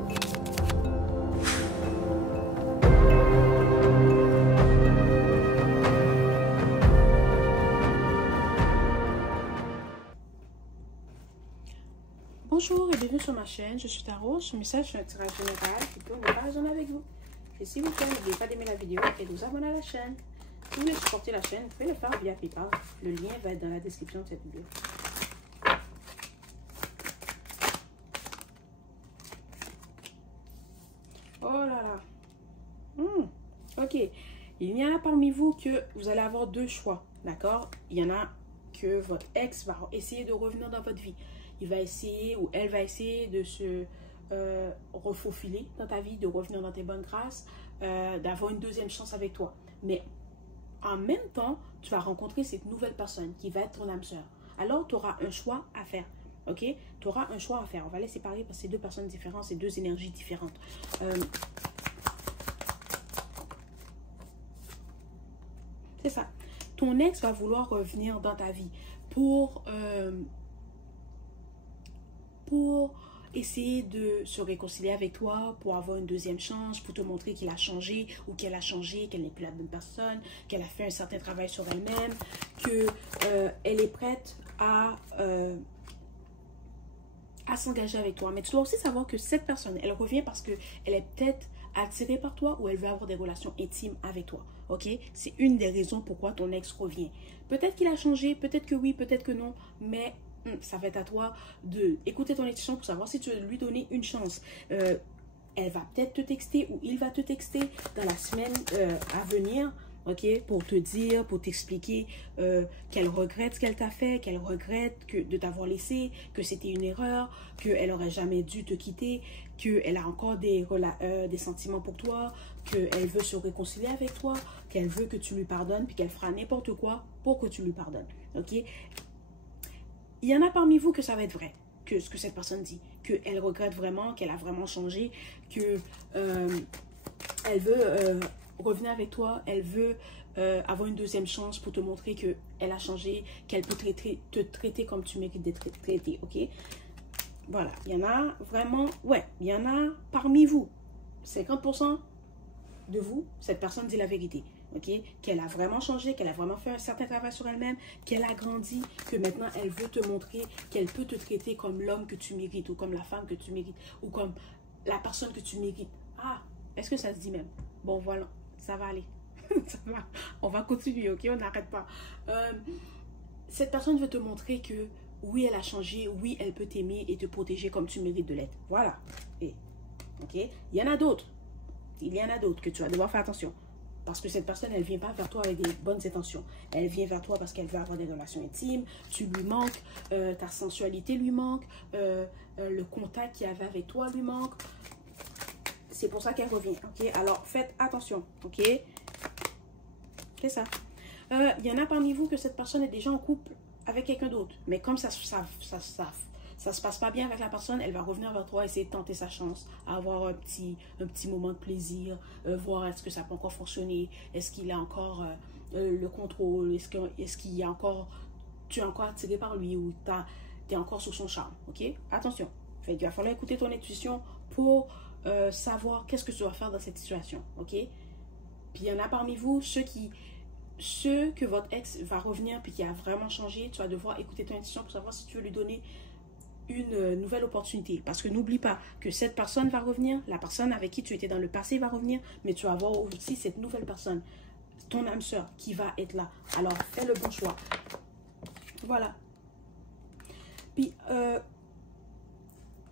Bonjour et bienvenue sur ma chaîne, je suis Tarot, ce message sur un tirage général qui peut ne pas résonner avec vous. Et s'il vous plaît, n'oubliez pas d'aimer la vidéo et de vous abonner à la chaîne. Si vous voulez supporter la chaîne, vous pouvez le faire via PayPal. Le lien va être dans la description de cette vidéo. Oh là là. Ok. Il y en a parmi vous que vous allez avoir deux choix, d'accord? Il y en a que votre ex va essayer de revenir dans votre vie. Il va essayer ou elle va essayer de se refaufiler dans ta vie, de revenir dans tes bonnes grâces, d'avoir une deuxième chance avec toi. Mais en même temps, tu vas rencontrer cette nouvelle personne qui va être ton âme sœur. Alors, tu auras un choix à faire. Ok? Tu auras un choix à faire. On va les séparer parce que c'est deux personnes différentes, c'est deux énergies différentes. C'est ça. Ton ex va vouloir revenir dans ta vie pour essayer de se réconcilier avec toi, pour avoir une deuxième chance, pour te montrer qu'il a changé ou qu'elle a changé, qu'elle n'est plus la bonne personne, qu'elle a fait un certain travail sur elle-même, qu'elle est prête à s'engager avec toi. Mais tu dois aussi savoir que cette personne, elle revient parce qu'elle est peut-être attirée par toi ou elle veut avoir des relations intimes avec toi. Ok? C'est une des raisons pourquoi ton ex revient. Peut-être qu'il a changé, peut-être que oui, peut-être que non, mais ça va être à toi d'écouter ton intuition pour savoir si tu veux lui donner une chance. Elle va peut-être te texter ou il va te texter dans la semaine à venir, ok, pour te dire, pour t'expliquer qu'elle regrette ce qu'elle t'a fait, qu'elle regrette de t'avoir laissé, que c'était une erreur, qu'elle n'aurait jamais dû te quitter, qu'elle a encore des sentiments pour toi, qu'elle veut se réconcilier avec toi, qu'elle veut que tu lui pardonnes, puis qu'elle fera n'importe quoi pour que tu lui pardonnes, ok. Il y en a parmi vous que ça va être vrai, que ce que cette personne dit, qu'elle regrette vraiment, qu'elle a vraiment changé, qu'elle veut revenir avec toi, elle veut avoir une deuxième chance pour te montrer qu'elle a changé, qu'elle peut te traiter comme tu mérites d'être traité, ok? Voilà, il y en a vraiment, ouais, il y en a parmi vous, 50% de vous, cette personne dit la vérité. Ok, qu'elle a vraiment changé, qu'elle a vraiment fait un certain travail sur elle-même, qu'elle a grandi, que maintenant elle veut te montrer qu'elle peut te traiter comme l'homme que tu mérites, ou comme la femme que tu mérites, ou comme la personne que tu mérites. Ah, est-ce que ça se dit même? Bon, voilà, ça va aller. Ça va. On va continuer, ok? On n'arrête pas. Cette personne veut te montrer que oui, elle a changé, oui, elle peut t'aimer et te protéger comme tu mérites de l'être. Voilà. Et, ok? Il y en a d'autres. Il y en a d'autres que tu vas devoir faire attention. Parce que cette personne, elle ne vient pas vers toi avec des bonnes intentions. Elle vient vers toi parce qu'elle veut avoir des relations intimes. Tu lui manques, ta sensualité lui manque, le contact qu'il y avait avec toi lui manque. C'est pour ça qu'elle revient, ok? Alors, faites attention, ok? C'est ça. Il y en a parmi vous que cette personne est déjà en couple avec quelqu'un d'autre. Mais comme ça se passe pas bien avec la personne, elle va revenir vers toi, essayer de tenter sa chance, avoir un petit moment de plaisir, voir est-ce que ça peut encore fonctionner, est-ce qu'il a encore le contrôle, est-ce qu'il y a encore, tu es encore attiré par lui ou tu es encore sous son charme, ok? Attention, il va falloir écouter ton intuition pour savoir qu'est-ce que tu vas faire dans cette situation, ok? Puis il y en a parmi vous, ceux que votre ex va revenir puis qui a vraiment changé, tu vas devoir écouter ton intuition pour savoir si tu veux lui donner une nouvelle opportunité. Parce que n'oublie pas que cette personne va revenir, la personne avec qui tu étais dans le passé va revenir, mais tu vas avoir aussi cette nouvelle personne, ton âme sœur, qui va être là. Alors, fais le bon choix. Voilà. Puis,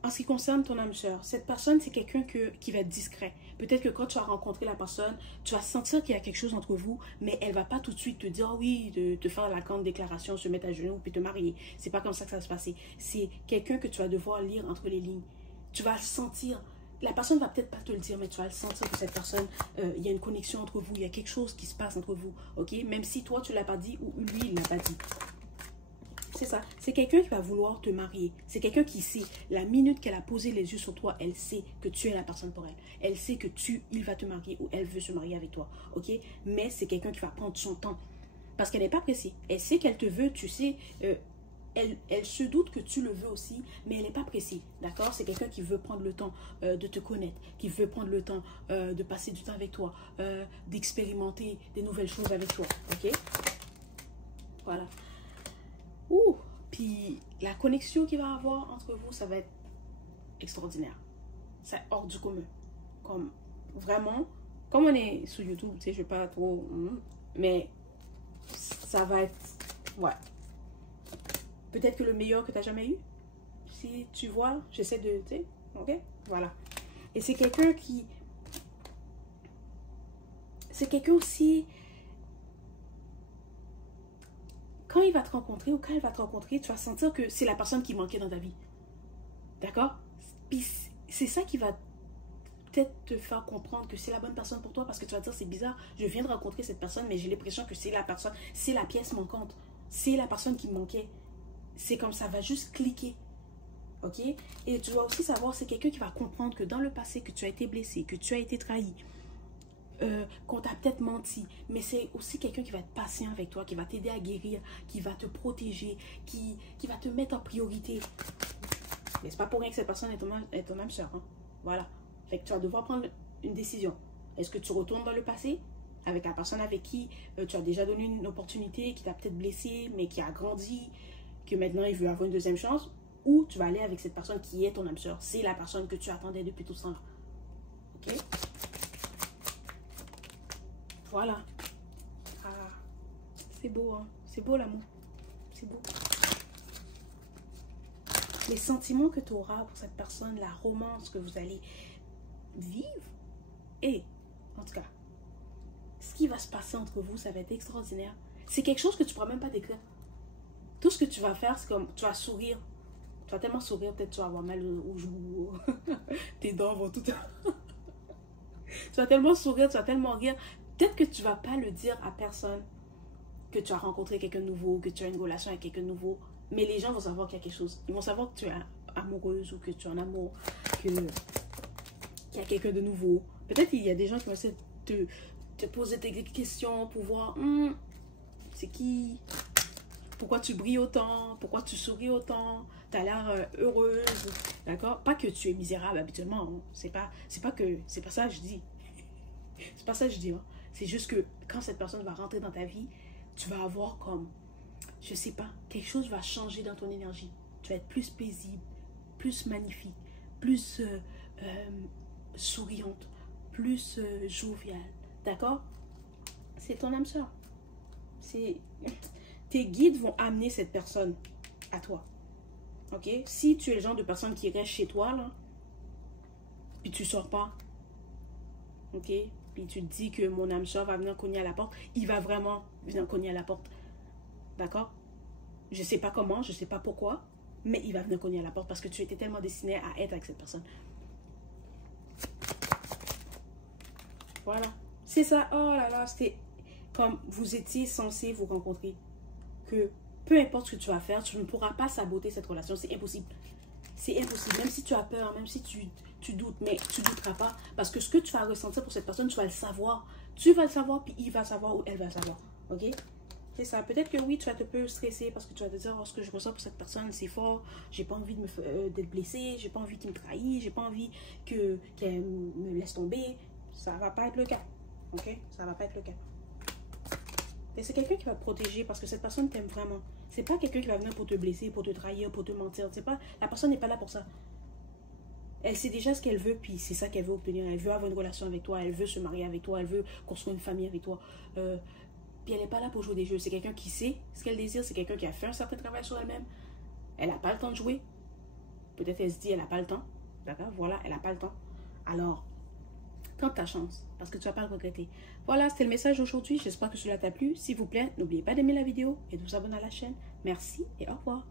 en ce qui concerne ton âme sœur, cette personne, c'est quelqu'un qui va être discret. Peut-être que quand tu vas rencontrer la personne, tu vas sentir qu'il y a quelque chose entre vous, mais elle va pas tout de suite te dire, oh oui, de te faire la grande déclaration, se mettre à genoux, puis te marier. C'est pas comme ça que ça va se passer. C'est quelqu'un que tu vas devoir lire entre les lignes. Tu vas le sentir. La personne va peut-être pas te le dire, mais tu vas le sentir que cette personne, il y a une connexion entre vous, il y a quelque chose qui se passe entre vous, ok? Même si toi, tu l'as pas dit ou lui, il l'a pas dit. C'est ça. C'est quelqu'un qui va vouloir te marier. C'est quelqu'un qui sait, la minute qu'elle a posé les yeux sur toi, elle sait que tu es la personne pour elle. Elle sait que il va te marier ou elle veut se marier avec toi. Ok? Mais c'est quelqu'un qui va prendre son temps. Parce qu'elle n'est pas pressée. Elle sait qu'elle te veut, tu sais. elle se doute que tu le veux aussi, mais elle n'est pas pressée, d'accord? C'est quelqu'un qui veut prendre le temps de te connaître, qui veut prendre le temps de passer du temps avec toi, d'expérimenter des nouvelles choses avec toi, ok? Voilà. Ouh! Puis la connexion qu'il va avoir entre vous, ça va être extraordinaire. C'est hors du commun. Comme vraiment, comme on est sur YouTube, tu sais, je ne vais pas trop... mais ça va être... Ouais. Peut-être que le meilleur que tu as jamais eu. Si tu vois, j'essaie de... Tu sais, ok? Voilà. Et c'est quelqu'un qui... C'est quelqu'un aussi... Quand il va te rencontrer ou quand elle va te rencontrer, tu vas sentir que c'est la personne qui manquait dans ta vie. D'accord? Puis c'est ça qui va peut-être te faire comprendre que c'est la bonne personne pour toi, parce que tu vas te dire, c'est bizarre, je viens de rencontrer cette personne, mais j'ai l'impression que c'est la personne, c'est la pièce manquante. C'est la personne qui me manquait. C'est comme ça, va juste cliquer. Ok? Et tu dois aussi savoir, c'est quelqu'un qui va comprendre que dans le passé, que tu as été blessé, que tu as été trahi, qu'on t'a peut-être menti, mais c'est aussi quelqu'un qui va être patient avec toi, qui va t'aider à guérir, qui va te protéger, qui va te mettre en priorité. Mais c'est pas pour rien que cette personne est ton âme sœur. Hein? Voilà. Fait que tu vas devoir prendre une décision. Est-ce que tu retournes dans le passé avec la personne avec qui tu as déjà donné une opportunité, qui t'a peut-être blessé, mais qui a grandi, que maintenant il veut avoir une deuxième chance, ou tu vas aller avec cette personne qui est ton âme sœur. C'est la personne que tu attendais depuis tout ce temps-là. Ok? Voilà. Ah, c'est beau, hein? C'est beau l'amour. C'est beau. Les sentiments que tu auras pour cette personne, la romance que vous allez vivre, et en tout cas, ce qui va se passer entre vous, ça va être extraordinaire. C'est quelque chose que tu ne pourras même pas décrire. Tout ce que tu vas faire, c'est comme tu vas sourire. Tu vas tellement sourire, peut-être tu vas avoir mal aux joues. Tes dents vont tout... Tu vas tellement sourire, tu vas tellement rire. Peut-être que tu ne vas pas le dire à personne que tu as rencontré quelqu'un de nouveau, que tu as une relation avec quelqu'un de nouveau. Mais les gens vont savoir qu'il y a quelque chose. Ils vont savoir que tu es amoureuse ou que tu es en amour, qu'il y a quelqu'un de nouveau. Peut-être qu'il y a des gens qui vont essayer de te poser des questions pour voir c'est qui, pourquoi tu brilles autant, pourquoi tu souris autant, tu as l'air heureuse. D'accord? Pas que tu es misérable habituellement. Hein. C'est pas ça que je dis. C'est pas ça que je dis. Hein. C'est juste que quand cette personne va rentrer dans ta vie, tu vas avoir comme, je sais pas, quelque chose va changer dans ton énergie. Tu vas être plus paisible, plus magnifique, plus souriante, plus joviale. D'accord? C'est ton âme sœur. Tes guides vont amener cette personne à toi. Ok? Si tu es le genre de personne qui reste chez toi, là, puis tu sors pas, ok? Puis tu te dis que mon âme sœur va venir cogner à la porte, il va vraiment venir cogner à la porte. D'accord? Je sais pas comment, je sais pas pourquoi, mais il va venir cogner à la porte parce que tu étais tellement destiné à être avec cette personne. Voilà. C'est ça. Oh là là, c'était comme vous étiez censé vous rencontrer. Que peu importe ce que tu vas faire, tu ne pourras pas saboter cette relation. C'est impossible. C'est impossible. Même si tu as peur, même si tu doutes, mais tu ne douteras pas. Parce que ce que tu vas ressentir pour cette personne, tu vas le savoir. Tu vas le savoir, puis il va savoir ou elle va savoir. Ok? C'est ça. Peut-être que oui, tu vas te peu stresser parce que tu vas te dire, oh, ce que je ressens pour cette personne, c'est fort. J'ai pas envie d'être blessée. J'ai pas envie qu'il me trahisse. J'ai pas envie qu'elle me laisse tomber. Ça va pas être le cas. Ok? Ça va pas être le cas. Et c'est quelqu'un qui va te protéger parce que cette personne t'aime vraiment. C'est pas quelqu'un qui va venir pour te blesser, pour te trahir, pour te mentir. C'est pas, la personne n'est pas là pour ça. Elle sait déjà ce qu'elle veut, puis c'est ça qu'elle veut obtenir. Elle veut avoir une relation avec toi, elle veut se marier avec toi, elle veut construire une famille avec toi. Puis elle n'est pas là pour jouer des jeux. C'est quelqu'un qui sait ce qu'elle désire. C'est quelqu'un qui a fait un certain travail sur elle-même. Elle n'a pas le temps de jouer. Peut-être elle se dit, elle n'a pas le temps. D'accord? Voilà, elle n'a pas le temps. Alors, tente ta chance, parce que tu ne vas pas le regretter. Voilà, c'était le message d'aujourd'hui. J'espère que cela t'a plu. S'il vous plaît, n'oubliez pas d'aimer la vidéo et de vous abonner à la chaîne. Merci et au revoir.